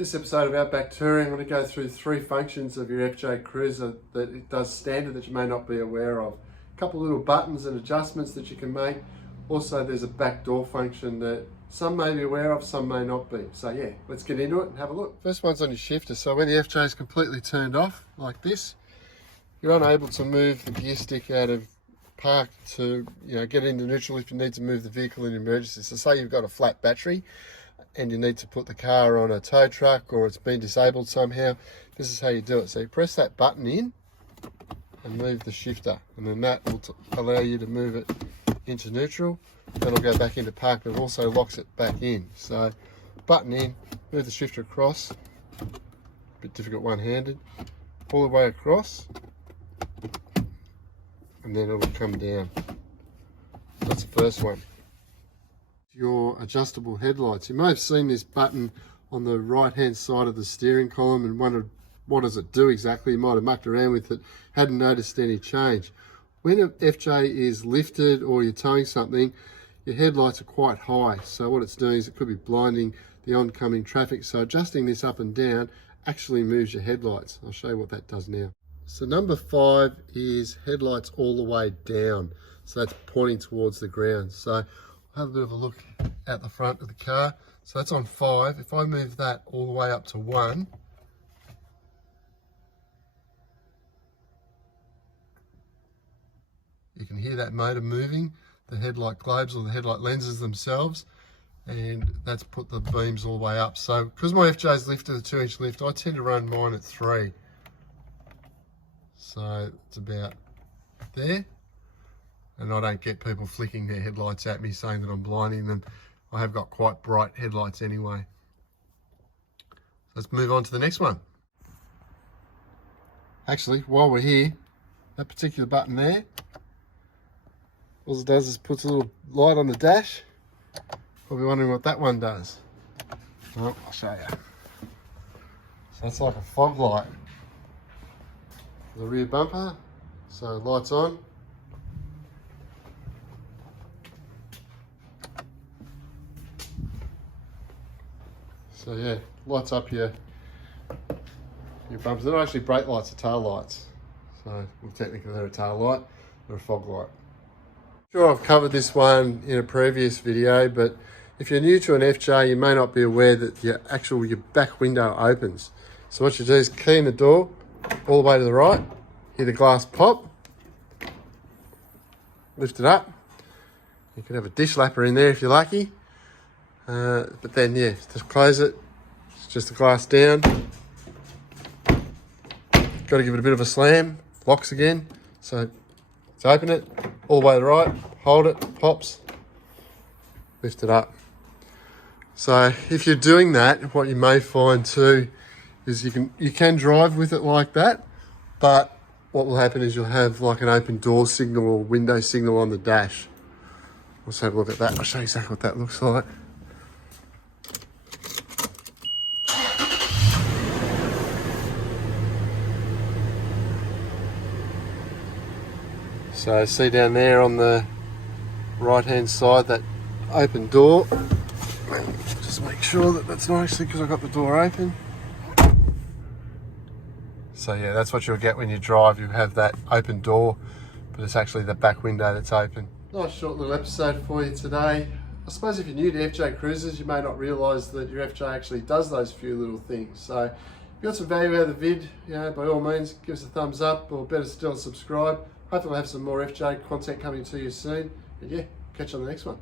This episode of Outback Touring, I'm going to go through 3 functions of your FJ Cruiser that it does standard that you may not be aware of. A couple of little buttons and adjustments that you can make. Also, there's a back door function that some may be aware of, some may not be. So yeah, let's get into it and have a look. First one's on your shifter. So when the FJ is completely turned off, like this, you're unable to move the gear stick out of park to get into neutral if you need to move the vehicle in emergency. So say you've got a flat battery and you need to put the car on a tow truck or it's been disabled somehow, this is how you do it. So you press that button in and move the shifter, and then that will allow you to move it into neutral. Then it'll go back into park, but it also locks it back in. So button in, move the shifter across, a bit difficult one-handed, all the way across, and then it'll come down. That's the first one. Your adjustable headlights. You may have seen this button on the right hand side of the steering column and wondered what does it do exactly. You might have mucked around with it, hadn't noticed any change. When an FJ is lifted or you're towing something, your headlights are quite high, so what it's doing is it could be blinding the oncoming traffic. So adjusting this up and down actually moves your headlights. I'll show you what that does now. So number 5 is headlights all the way down, so that's pointing towards the ground. So have a bit of a look at the front of the car. So that's on 5. If I move that all the way up to 1, you can hear that motor moving, the headlight globes or the headlight lenses themselves, and that's put the beams all the way up. So because my FJ's lifted a 2-inch lift, I tend to run mine at 3. So it's about there. And I don't get people flicking their headlights at me saying that I'm blinding them. I have got quite bright headlights anyway. Let's move on to the next one. Actually, while we're here, that particular button there, all it does is puts a little light on the dash. Probably wondering what that one does. Well, I'll show you. So that's like a fog light. The rear bumper, so lights on. So yeah, lights up your bumpers. They're not actually brake lights, they're tail lights. So well, technically they're a tail light, they're a fog light. Sure, I've covered this one in a previous video, but if you're new to an FJ, you may not be aware that your back window opens. So what you do is key in the door all the way to the right, hear the glass pop, lift it up. You can have a dish lapper in there if you're lucky. But then yeah, just close it. It's just the glass down. Got to give it a bit of a slam. Locks again. So let's open it all the way to the right. Hold it. Pops. Lift it up. So if you're doing that, what you may find too is you can drive with it like that, but what will happen is you'll have like an open door signal or window signal on the dash. Let's have a look at that. I'll show you exactly what that looks like. So see down there on the right hand side, that open door. Just make sure that that's not actually because I got the door open. So yeah, that's what you'll get when you drive. You have that open door, but it's actually the back window that's open. Nice short little episode for you today. I suppose if you're new to FJ Cruisers, you may not realise that your FJ actually does those few little things. So if you got some value out of the vid, by all means, give us a thumbs up, or better still, subscribe. Hopefully we'll have some more FJ content coming to you soon. And yeah, catch you on the next one.